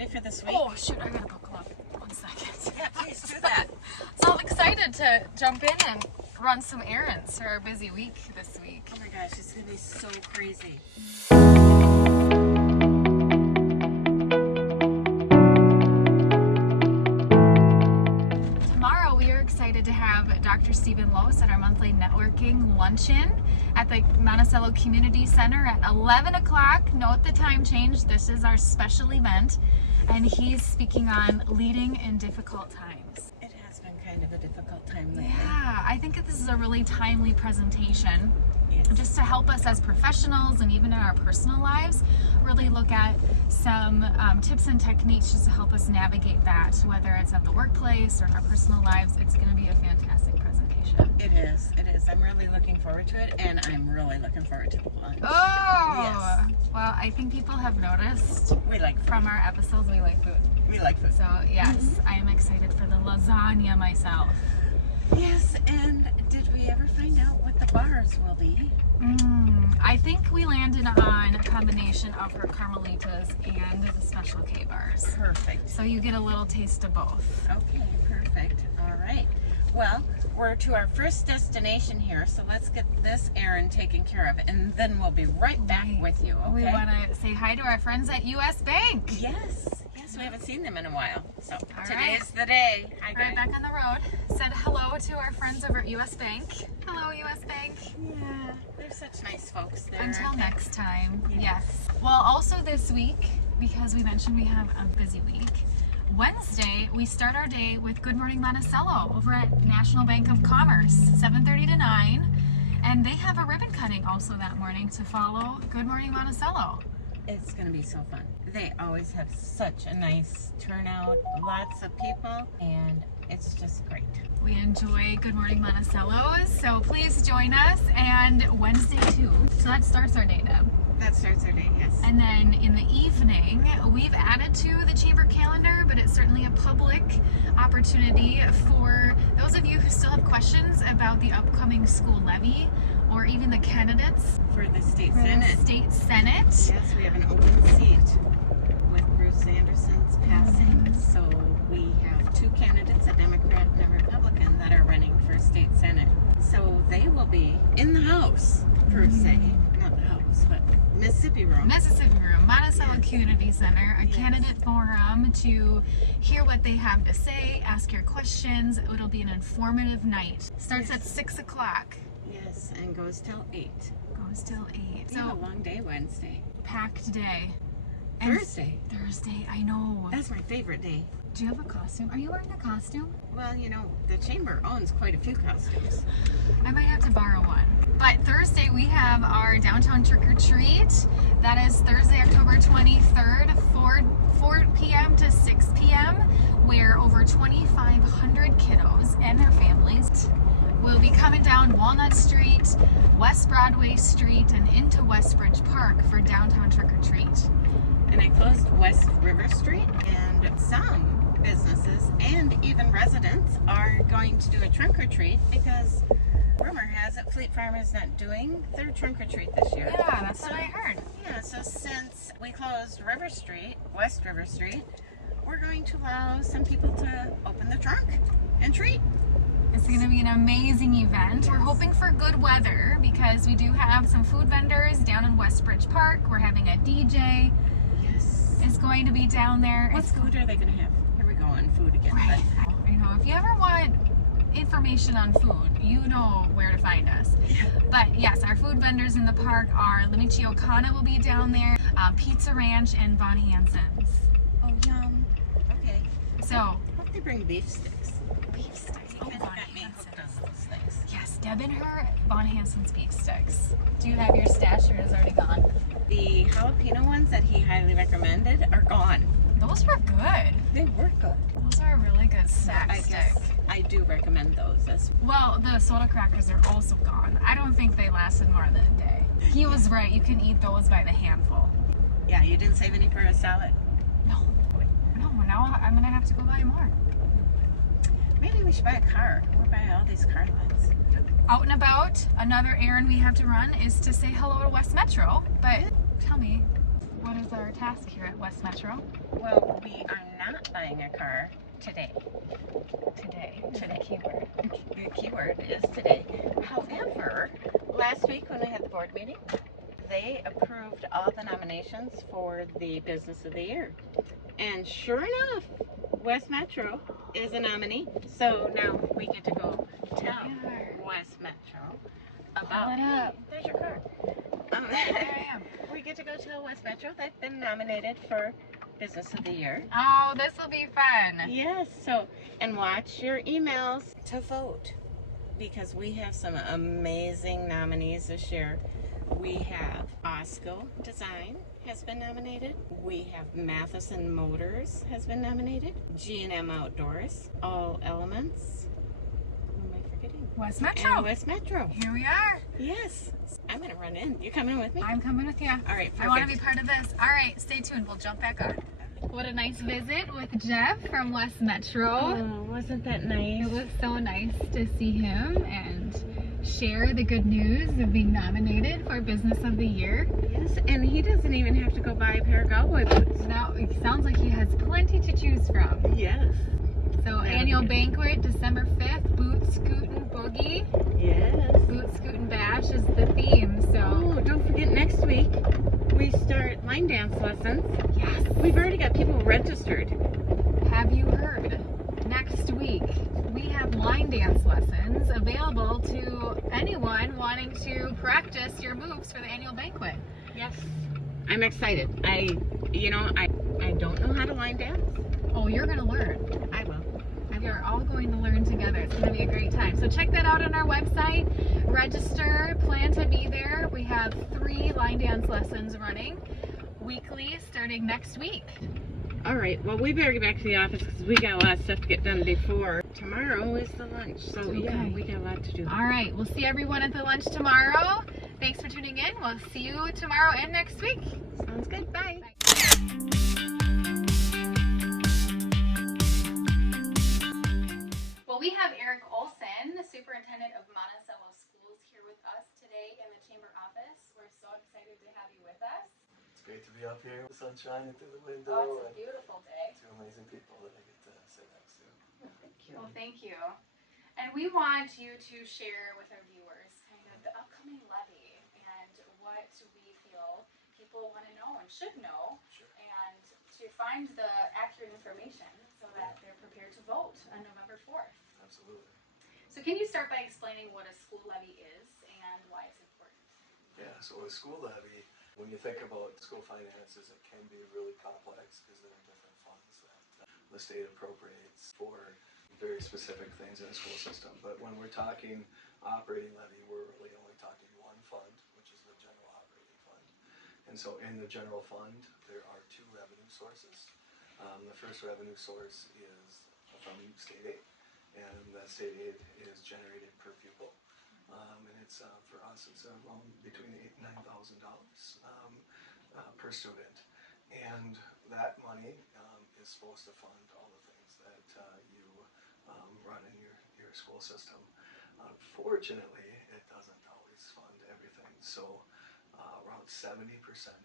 ready for this week? Oh, shoot, I gotta buckle up. 1 second. Yeah, please do that. So I'm excited to jump in and run some errands for our busy week this week. Oh my gosh, it's going to be so crazy. Tomorrow we are excited to have Dr. Stephen Lose at our monthly networking luncheon at the Monticello Community Center at 11 o'clock. Note the time change. This is our special event, and he's speaking on leading in difficult times. It has been kind of a difficult time lately. Yeah, I think this is a really timely presentation. Yes. Just to help us as professionals and even in our personal lives, really look at some tips and techniques just to help us navigate that, whether it's at the workplace or in our personal lives. It's going to be a fantastic presentation. It is. It is. I'm really looking forward to it, and I'm really looking forward to the lunch. Oh! Yes. Well, I think people have noticed We like food. from our episodes we like food. We like food. So, yes, I am excited for the lasagna myself. Yes, and did we ever find out what the bars will be? I think we landed on a combination of her Carmelitas and the Special K bars. Perfect. So you get a little taste of both. Okay, perfect. All right. Well, we're to our first destination here, so let's get this errand taken care of, and then we'll be right back with you, okay? We want to say hi to our friends at US Bank. Yes, we haven't seen them in a while, so today right. is the day. Hi, All right, guys. back on the road. Said hello to our friends over at US Bank. Hello, US Bank. Yeah, they're such nice folks there. Until next time. Yes. Yes. Well, also this week, because we mentioned we have a busy week, Wednesday, we start our day with Good Morning Monticello over at National Bank of Commerce, 7:30 to 9. And they have a ribbon cutting also that morning to follow Good Morning Monticello. It's going to be so fun. They always have such a nice turnout, lots of people, and it's just great. We enjoy Good Morning Monticello, so please join us. And Wednesday too. So that starts our day, Deb. That starts our day, yes. And then in the evening, we've added to the chamber calendar, but it's certainly a public opportunity for those of you who still have questions about the upcoming school levy or even the candidates For the state for senate. the state senate. Yes, we have an open seat with Bruce Anderson's passing. So we have two candidates, a Democrat and a Republican, that are running for state senate. So they will be in the House, per se. Not the House, but Mississippi Room. Mississippi Room, Monticello Yes. Community Center, a Yes. candidate forum to hear what they have to say, ask your questions. It'll be an informative night. Starts at 6 o'clock, Yes, and goes till 8. goes till 8. We have a So, long day Wednesday. packed day. And Thursday. Thursday, I know. That's my favorite day. Do you have a costume? Are you wearing a costume? Well, you know, the chamber owns quite a few costumes. I might have to borrow one. But Thursday we have our downtown trick or treat. That is Thursday, October 23rd, 4 p.m. to 6 p.m., where over 2,500 kiddos and their families will be coming down Walnut Street, West Broadway Street, and into Westbridge Park for downtown trick or treat. And I closed West River Street, and some businesses and even residents are going to do a trunk or treat because rumor has it Fleet Farm is not doing their trunk or treat this year. Yeah, that's what I heard. Yeah, so since we closed River Street, West River Street, we're going to allow some people to open the trunk and treat. It's going to be an amazing event. We're hoping for good weather because we do have some food vendors down in Westbridge Park. We're having a DJ. Yes. Is going to be down there. What food are they going to have? Here we go on food again. Right. You know, if you ever want information on food, you know where to find us. But yes, our food vendors in the park are Limichio Kana will be down there, Pizza Ranch, and Von Hansen's. Oh, yum. Okay. So, Hope they bring beef sticks. beef sticks. Oh, Got Von me hooked on Hansen's. those things. Yes, Deb and her Von Hansen's beef sticks. Do you have your stash or is it already gone? The jalapeno ones that he highly recommended are gone. Those were good. They were good. Those are a really good snack I stick. guess I do recommend those as Well, the soda crackers are also gone. I don't think they lasted more than a day. He was right. You can eat those by the handful. Yeah, you didn't save any for a salad. No, now I'm gonna have to go buy more. Maybe we should buy a car. We'll buy all these car lots. Out and about, another errand we have to run is to say hello to West Metro. But tell me, What is our task here at West Metro? Well, we are not buying a car today. Today. Keyword. The keyword is today. However, last week when we had the board meeting, they approved all the nominations for the Business of the Year. And sure enough, West Metro is a nominee. So now we get to go tell West Metro about. Pull it up. Hey, there's your car. There I am. We get to go tell West Metro they've been nominated for Business of the Year. Oh, this will be fun. Yes, so, and watch your emails to vote because we have some amazing nominees this year. We have Osco Design has been nominated. We have Matheson Motors has been nominated. G&M Outdoors, All Elements. Who am I forgetting? West Metro. And West Metro. Here we are. Yes. I'm going to run in. You coming with me? I'm coming with you. All right, perfect. I want to be part of this. All right, stay tuned. We'll jump back on. What a nice visit with Jeff from West Metro. Oh, wasn't that nice? It was so nice to see him and share the good news of being nominated for Business of the Year. Yes, and he doesn't even have to go buy a pair of cowboy boots. Now, it sounds like he has plenty to choose from. Yes. So, annual banquet, December 5th, Boot Scootin Boogie. Yes. Boot Scootin Bash is the theme, so. Oh, don't forget next week we start line dance lessons. Yes. We've already got people registered. Have you heard? Next week, we have line dance lessons available to anyone wanting to practice your moves for the annual banquet. Yes. I'm excited. I don't know how to line dance. Oh, you're going to learn. I will. We are all going to learn together. It's going to be a great time. So check that out on our website. Register, plan to be there. We have 3 line dance lessons running weekly starting next week. All right. Well, we better get back to the office because we got a lot of stuff to get done before. Tomorrow is the lunch. So, yeah, we got a lot to do. All right. We'll see everyone at the lunch tomorrow. Thanks for tuning in. We'll see you tomorrow and next week. Sounds good. Bye. Well, we have Eric Olson, the Superintendent of Monticello Schools, here with us today in the Chamber office. We're so excited to have you with us. It's great to be up here with the sun shining through the window. Oh, it's a beautiful day. 2 amazing people that I get to sit next to. Thank you. Well, thank you. And we want you to share with our viewers kind of the upcoming levy and what we feel people want to know and should know, Sure. and to find the accurate information so that they're prepared to vote on November 4th. Absolutely. So can you start by explaining what a school levy is and why it's important? Yeah, so a school levy, when you think about school finances, it can be really complex because there are different funds that the state appropriates for very specific things in the school system. But when we're talking operating levy, we're really only talking one fund, which is the general operating fund. And so in the general fund, there are 2 revenue sources. The first revenue source is from state aid, and that state aid is generated per pupil. And it's for us, it's between $8,000 and $9,000 per student. And that money is supposed to fund all the things that you run in your school system. Unfortunately, it doesn't always fund everything. So around 70%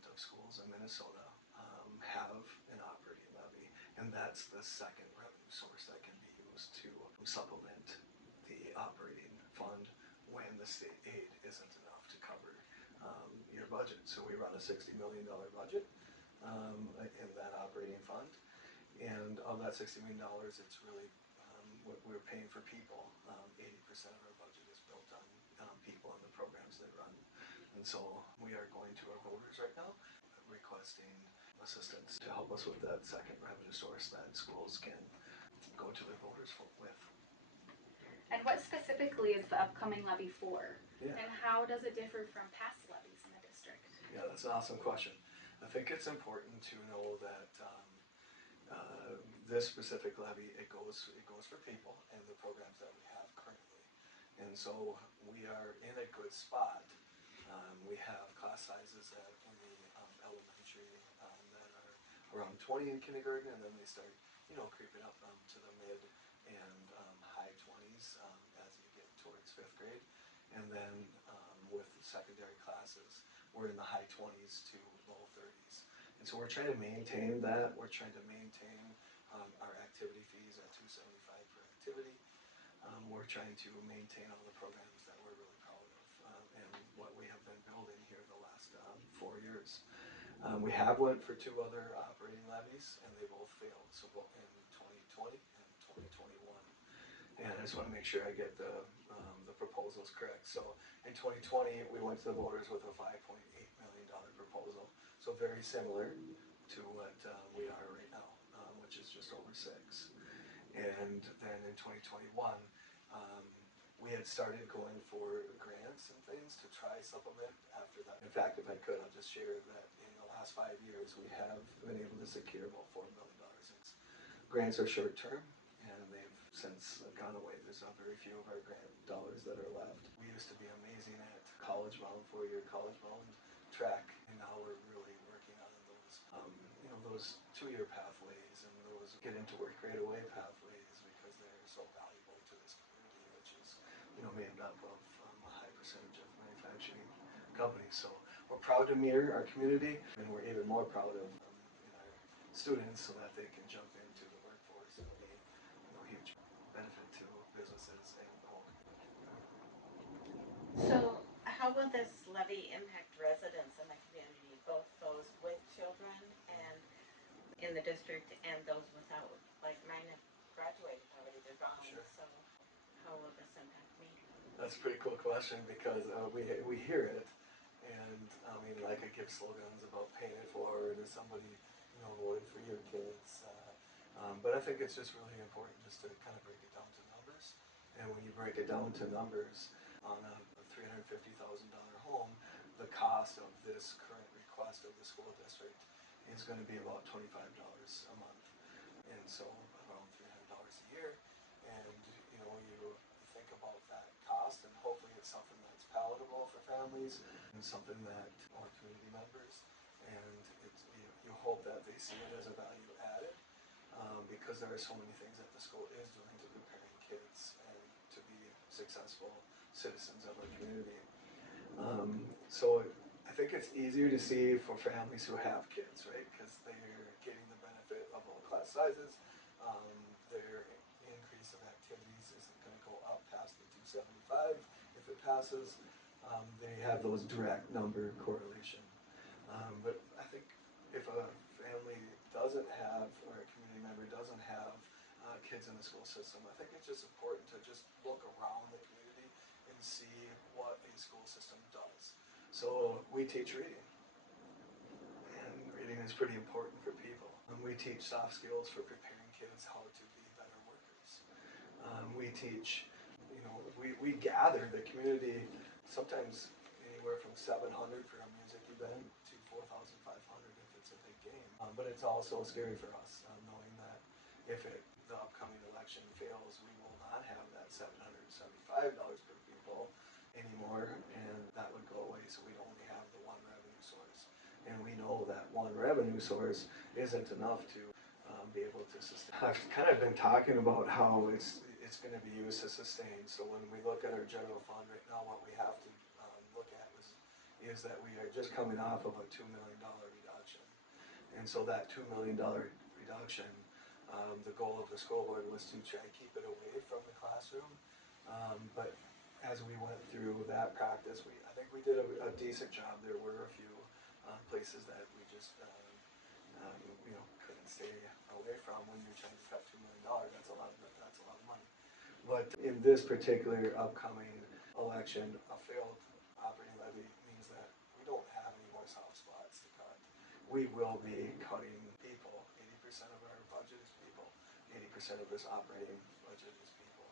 of schools in Minnesota have an operating levy, and that's the second revenue source that can be used to supplement the operating fund when the state aid isn't enough to cover your budget. So we run a $60 million budget in that operating fund, and of that $60 million, it's really what we're paying for people. 80% of our budget is built on people and the programs they run. And so we are going to our voters right now requesting assistance to help us with that second revenue source that schools can go to their voters with. And what specifically is the upcoming levy for? Yeah. And how does it differ from past levies in the district? Yeah, that's an awesome question. I think it's important to know that this specific levy, it goes for people and the programs that we have currently. And so we are in a good spot. We have class sizes in the elementary that are around 20 in kindergarten, and then they start, creeping up to the mid and high 20s as you get towards 5th grade. And then with secondary classes, we're in the high 20s to low 30s. And so we're trying to maintain that. We're trying to maintain our activity fees at $275 per activity. We're trying to maintain all the programs that we're really proud of and what we have been building here the last 4 years. We have went for 2 other operating levies, and they both failed, so both in 2020 and 2021. And I just want to make sure I get the proposals correct. So in 2020, we went to the voters with a $5.8 million proposal, so very similar to what we are right now, which is just over 6. And then in 2021, we had started going for grants and things to try supplement after that. In fact, if I could, I'll just share that in the last 5 years, we have been able to secure about $4 million. Grants are short term, and they've since gone away. There's not very few of our grant dollars that are left. We used to be amazing at college bound, 4-year college bound track, and now we're really working on those, those 2-year pathways and those get into work right away pathways because they're so valuable to this community, which is, made up of a high percentage of manufacturing companies. So we're proud to mirror our community, and we're even more proud of our students so that they can jump into the workforce. It'll be a huge benefit to businesses and the whole community. So how will this levy impact residents in the community, both those with children and in the district and those without? Like mine have graduated already, they're gone. Sure. So how will this impact me? That's a pretty cool question because we hear it, and like I give slogans about paying it forward or somebody voted for your kids. But I think it's just really important just to kind of break it down to numbers. And when you break it down to numbers on a $350,000 home, the cost of this current request of the school district is going to be about $25 a month, and so around $300 a year. And you think about that cost, and hopefully it's something that's palatable for families and something that our community members, and you hope that they see it as a value added, because there are so many things that the school is doing to preparing kids and to be successful citizens of our community. So I think it's easier to see for families who have kids, right? Because they're getting the benefit of all class sizes. Their increase of activities isn't going to go up past the 275 if it passes. They have those direct number correlation. But I think if a family doesn't have, or a community member doesn't have kids in the school system, I think it's just important to just look around the community and see what a school system does. So we teach reading, and reading is pretty important for people. We teach soft skills for preparing kids how to be better workers. We teach, we gather the community, sometimes anywhere from 700 for a music event to 4,500 if it's a big game. But it's also scary for us, knowing that if the upcoming election fails, we will not have that $775 per people anymore, and that would go away. So we'd only have the one revenue source, and we know that one revenue source isn't enough to be able to sustain. I've kind of been talking about how it's going to be used to sustain. So when we look at our general fund right now, what we have to look at is that we are just coming off of a $2 million reduction, and so that $2 million reduction, the goal of the school board was to try to keep it away from the classroom. But as we went through that practice, I think we did a decent job. There were a few places that we just couldn't stay away from. When you're trying to cut $2 million, that's a lot of money. But in this particular upcoming election, a failed operating levy means that we don't have any more soft spots to cut. We will be cutting people. 80% of our budget is people. 80% of this operating budget is people.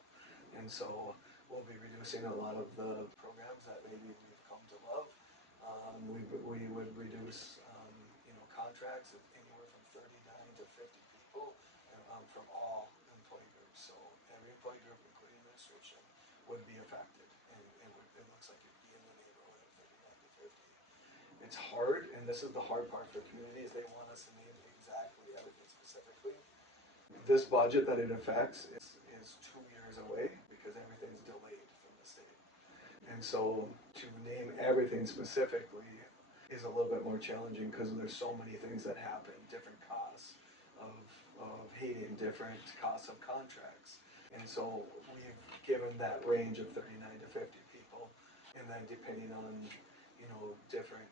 And so we'll be reducing a lot of the programs that maybe we've come to love. We would reduce contracts of anywhere from 39 to 50 people from all employee groups. So every employee group, including administration, would be affected, and it looks like it'd be in the neighborhood of 39 to 50. It's hard, and this is the hard part for communities. They want us to name exactly everything specifically. This budget that it affects is 2 years away because everything's delayed from the state. And so to name everything specifically is a little bit more challenging because there's so many things that happen, different costs of heating, different costs of contracts. And so we've given that range of 39 to 50 people, and then depending on, different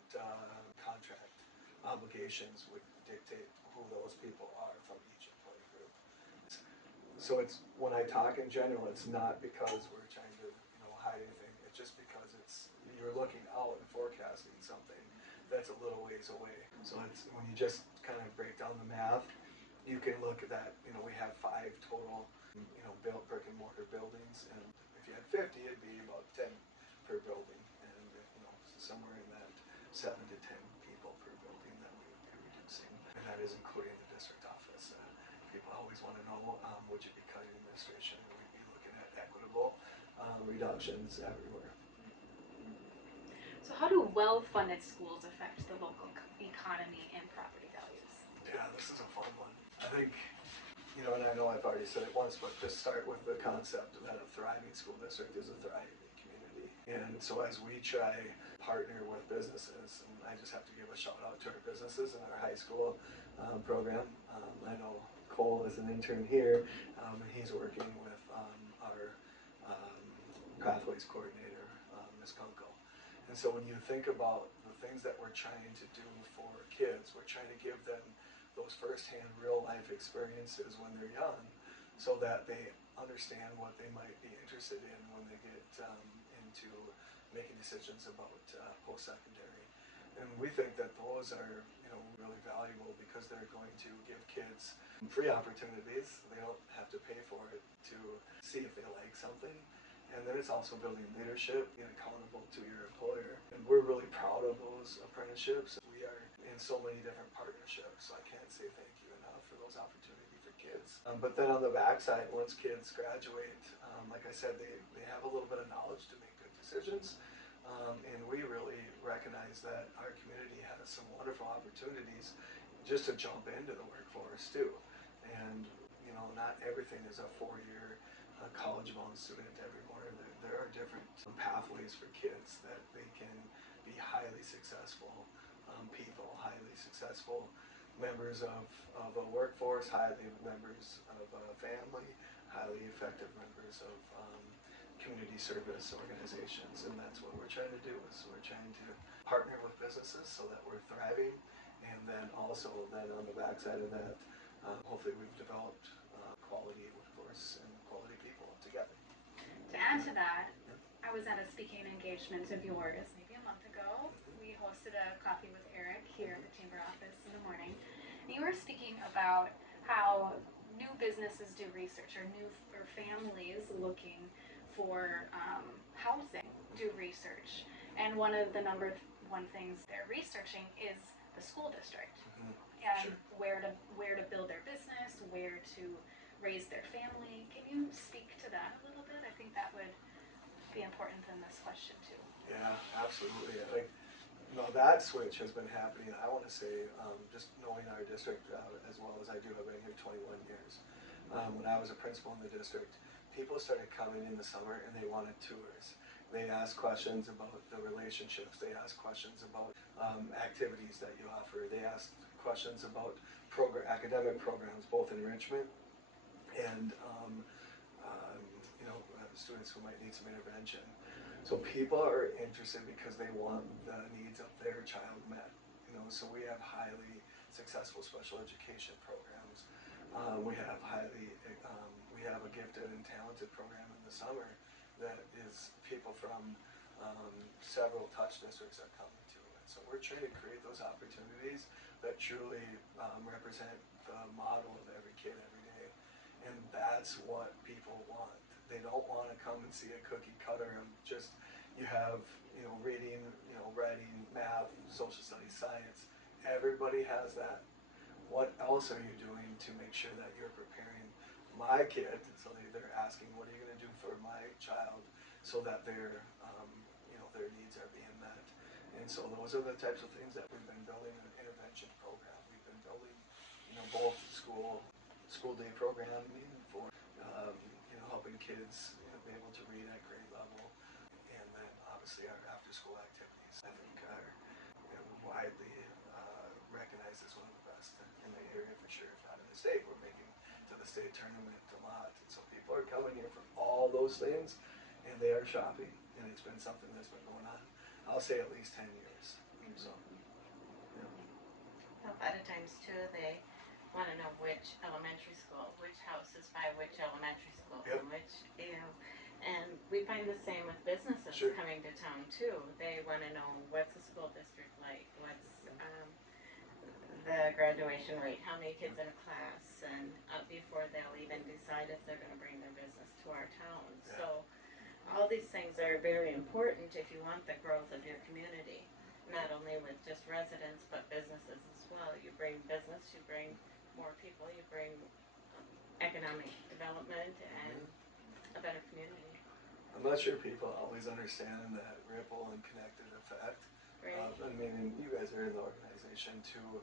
contract obligations would dictate who those people are from each employee group. So it's, when I talk in general, it's not because we're trying to, hide anything. It's just because you're looking out and forecasting something that's a little ways away. So it's, when you just kind of break down the math, you can look at that, we have 5 total, built brick and mortar buildings, and if you had 50, it'd be about 10 per building, and, somewhere in that 7 to 10 people per building that we would be reducing, and that is including the district office. People always want to know, would you be cutting administration, and we'd be looking at equitable reductions everywhere. So how do well-funded schools affect the local economy and property values? Yeah, this is a fun one. I think, and I know I've already said it once, but just start with the concept that a thriving school district is a thriving community. And so as we try partner with businesses, and I just have to give a shout out to our businesses in our high school program. I know Cole is an intern here, and he's working with our pathways coordinator, Ms. Kunkel. And so when you think about the things that we're trying to do for kids, we're trying to give them those firsthand real life experiences when they're young, so that they understand what they might be interested in when they get into making decisions about post-secondary. And we think that those are, really valuable because they're going to give kids free opportunities. They don't have to pay for it to see if they like something. And then it's also building leadership, being accountable to your employer. And we're really proud of those apprenticeships. We are in so many different partnerships, so I can't say thank you enough for those opportunities for kids. But then on the backside, once kids graduate, like I said, they have a little bit of knowledge to make good decisions. And we really recognize that our community has some wonderful opportunities just to jump into the workforce too. And, not everything is a 4-year college-bound student everywhere. There are different pathways for kids that they can be highly successful people, highly successful members of a workforce, highly members of a family, highly effective members of community service organizations. And that's what we're trying to do, is we're trying to partner with businesses so that we're thriving. And then also then on the backside of that, hopefully we've developed quality workforce and quality people together. To add to that, I was at a speaking engagement of yours maybe a month ago. We hosted a coffee with Eric here at the chamber office in the morning. And you were speaking about how new businesses do research, or families looking for housing do research. And one of the number one things they're researching is the school district. And where to build their business, where to raise their family. Can you speak to that a little bit? I think that would be important in this question too. Yeah, absolutely. That switch has been happening, I want to say, just knowing our district as well as I do. I've been here 21 years. When I was a principal in the district, people started coming in the summer and they wanted tours. They asked questions about the relationships. They asked questions about activities that you offer. They asked questions about academic programs, both enrichment and students who might need some intervention. So people are interested because they want the needs of their child met. So we have highly successful special education programs. We have a gifted and talented program in the summer that is people from several touch districts are coming to. And so we're trying to create those opportunities that truly represent the model of every kid every day. And that's what people want. They don't want to come and see a cookie cutter of just, you have, reading, writing, math, social studies, science. Everybody has that. What else are you doing to make sure that you're preparing my kid? So they're asking, what are you going to do for my child so that their needs are being met? And so those are the types of things that we've been building in an intervention program. We've been building, both school day programming for, helping kids be able to read at grade level, and then obviously our after school activities. I think are widely recognized as one of the best in the area for sure, if not in the state. We're making to the state tournament a lot, and so people are coming here for all those things, and they are shopping, and it's been something that's been going on, I'll say at least 10 years. So, yeah. A lot of times too, they want to know which elementary school, which house is by which elementary school, Yep. and which, and we find the same with businesses Sure. coming to town too. They want to know what's the school district like, what's the graduation rate, how many kids in a class, and before they'll even decide if they're going to bring their business to our town. Yeah. So all these things are very important if you want the growth of your community, not only with just residents but businesses as well. You bring business, you bring more people, you bring economic development and a better community. I'm not sure people always understand that ripple and connected effect. Right. I mean, you guys are in the organization to,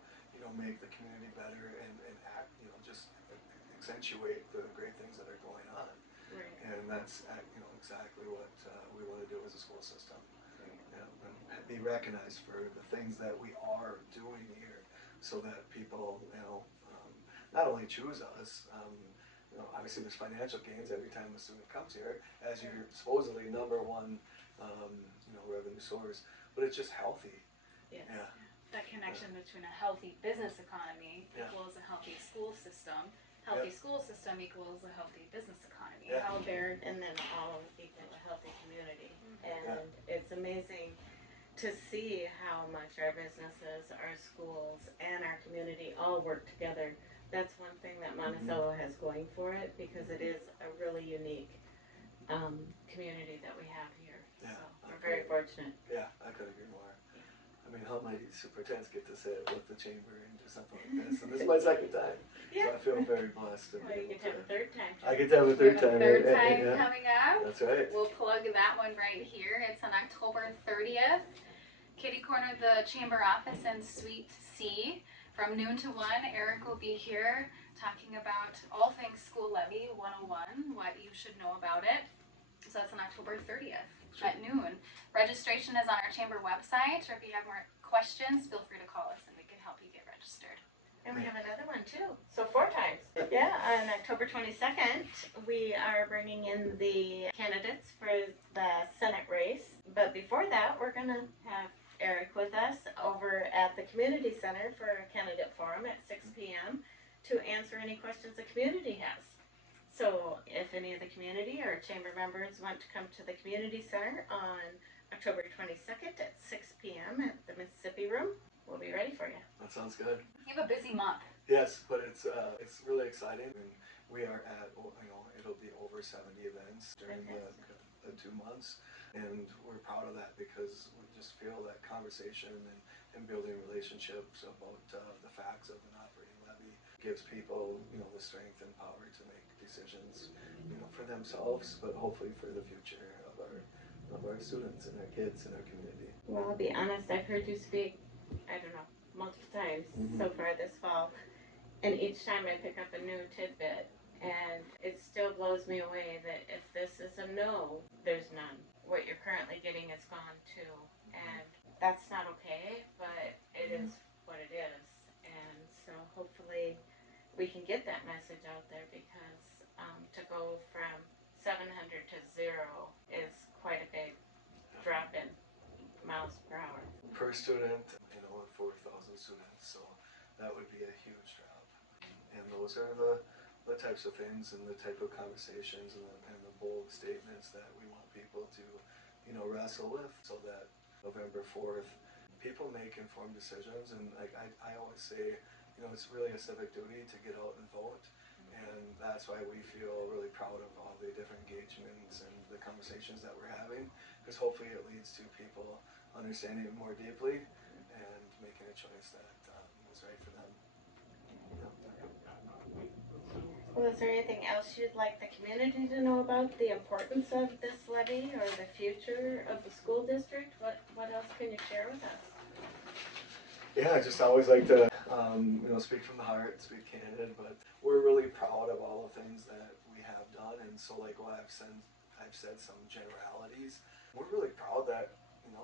make the community better and act, just accentuate the great things that are going on. Right. And that's, exactly what we want to do as a school system. Right. And be recognized for the things that we are doing here, so that people, not only choose us. Obviously there's financial gains every time a student comes here, as your supposedly number one, revenue source, but it's just healthy. Yes. Yeah. That connection between a healthy business economy Yeah. equals a healthy school system. Healthy Yep. school system equals a healthy business economy. Yeah. How they're And then all equal a healthy community. And Yeah. it's amazing to see how much our businesses, our schools, and our community all work together. That's one thing that Monticello has going for it, because it is a really unique community that we have here. Yeah. So we're very fortunate. Yeah, I could agree more. I mean, how many superintendents get to sit with the chamber and do something like this? And this is my second time. Yeah. So I feel very blessed to Well, be you able get to have a third time. I get to have a We third have a time. third time Yeah. coming up. That's right. We'll plug that one right here. It's on October 30th. Kitty corner the chamber office in Suite C. From noon to 1, Eric will be here talking about all things school levy 101, what you should know about it. So that's on October 30th at noon. Registration is on our chamber website, or if you have more questions, feel free to call us and we can help you get registered. And we have another one too. So 4 times. Yeah, on October 22nd, we are bringing in the candidates for the Senate race. But before that, we're going to have Eric with us over at the Community Center for a candidate forum at 6 p.m. to answer any questions the community has. So if any of the community or chamber members want to come to the Community Center on October 22nd at 6 p.m. at the Mississippi Room, we'll be ready for you. That sounds good. You have a busy month. Yes, but it's really exciting, and we are at, it'll be over 70 events during the 2 months, and we're proud of that because we just feel that conversation and building relationships about the facts of an operating levy gives people, the strength and power to make decisions, for themselves, but hopefully for the future of our students and our kids and our community. Well, I'll be honest, I've heard you speak, multiple times so far this fall. And each time I pick up a new tidbit, and it still blows me away that if this is a no, there's none. What you're currently getting is gone too. And that's not okay, but it is what it is. And so hopefully we can get that message out there, because to go from 700 to 0 is quite a big drop in miles per hour. Per student, 4,000 students, so that would be a huge drop. And those are the types of things and the type of conversations and the bold statements that we want people to, wrestle with, so that November 4th, people make informed decisions. And like I always say, it's really a civic duty to get out and vote. And that's why we feel really proud of all the different engagements and the conversations that we're having, because hopefully it leads to people understanding it more deeply and making a choice that was right for them. Well, is there anything else you'd like the community to know about the importance of this levy or the future of the school district? What else can you share with us? Yeah, I just always like to, speak from the heart, speak candid, but we're really proud of all the things that we have done. And so, like, I've said some generalities. We're really proud that,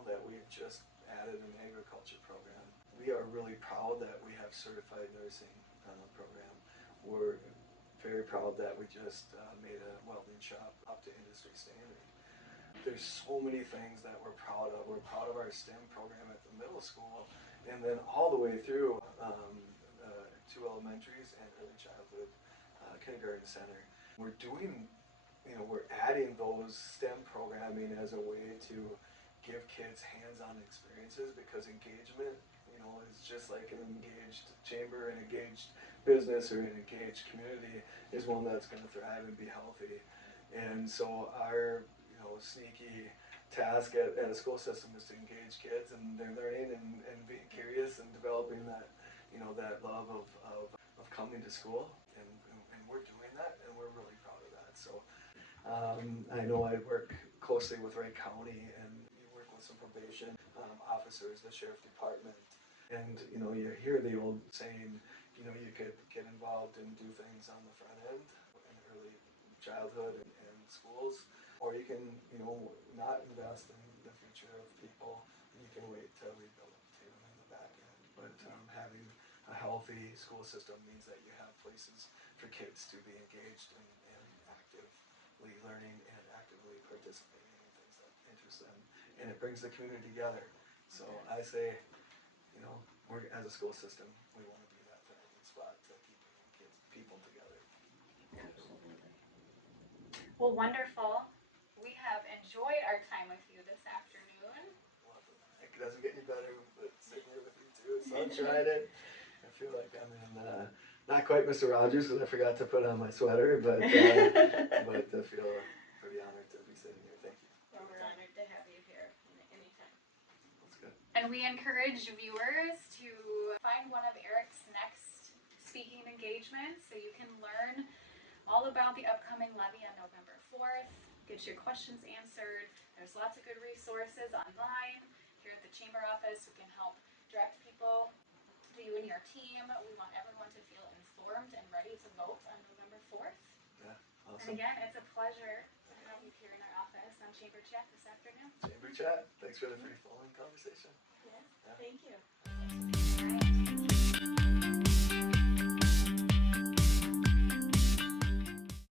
that we've just added an agriculture program. We are really proud that we have certified nursing program. We're very proud that we just made a welding shop up to industry standard. There's so many things that we're proud of. We're proud of our STEM program at the middle school, and then all the way through 2 elementaries and early childhood kindergarten center. We're doing, we're adding those STEM programming as a way to give kids hands-on experiences, because engagement, is just like an engaged chamber, an engaged business, or an engaged community is one that's going to thrive and be healthy. And so our sneaky task at a school system is to engage kids, and they're learning and being curious and developing that that love of coming to school, and we're doing that, and we're really proud of that. So I know I work closely with Wright County, and you work with some probation officers, the sheriff department, and you hear the old saying, you could get involved and do things on the front end in early childhood and schools, or you can not invest in the future of people, and you can wait to rehabilitate them in the back end. But having a healthy school system means that you have places for kids to be engaged and actively learning and actively participating in things that interest them, and it brings the community together. So I say, we're, as a school system, we want to be that thriving spot to keep people together. Absolutely. Well, wonderful. We have enjoyed our time with you this afternoon. It doesn't get any better, but sitting here with you too. So I tried it. I feel like I'm in, not quite Mr. Rogers, because I forgot to put on my sweater, but I feel pretty honored to be sitting here. Thank you. Well, we're honored to have you here anytime. That's good. And we encourage viewers to find one of Eric's next speaking engagements so you can learn all about the upcoming levy on November 4th. Get your questions answered. There's lots of good resources online here at the chamber office who can help direct people to you and your team. We want everyone to feel informed and ready to vote on November 4th. Yeah, awesome. And again, it's a pleasure to have you here in our office on Chamber Chat this afternoon. Chamber Chat. Thanks for the free flowing conversation. Yes, thank you.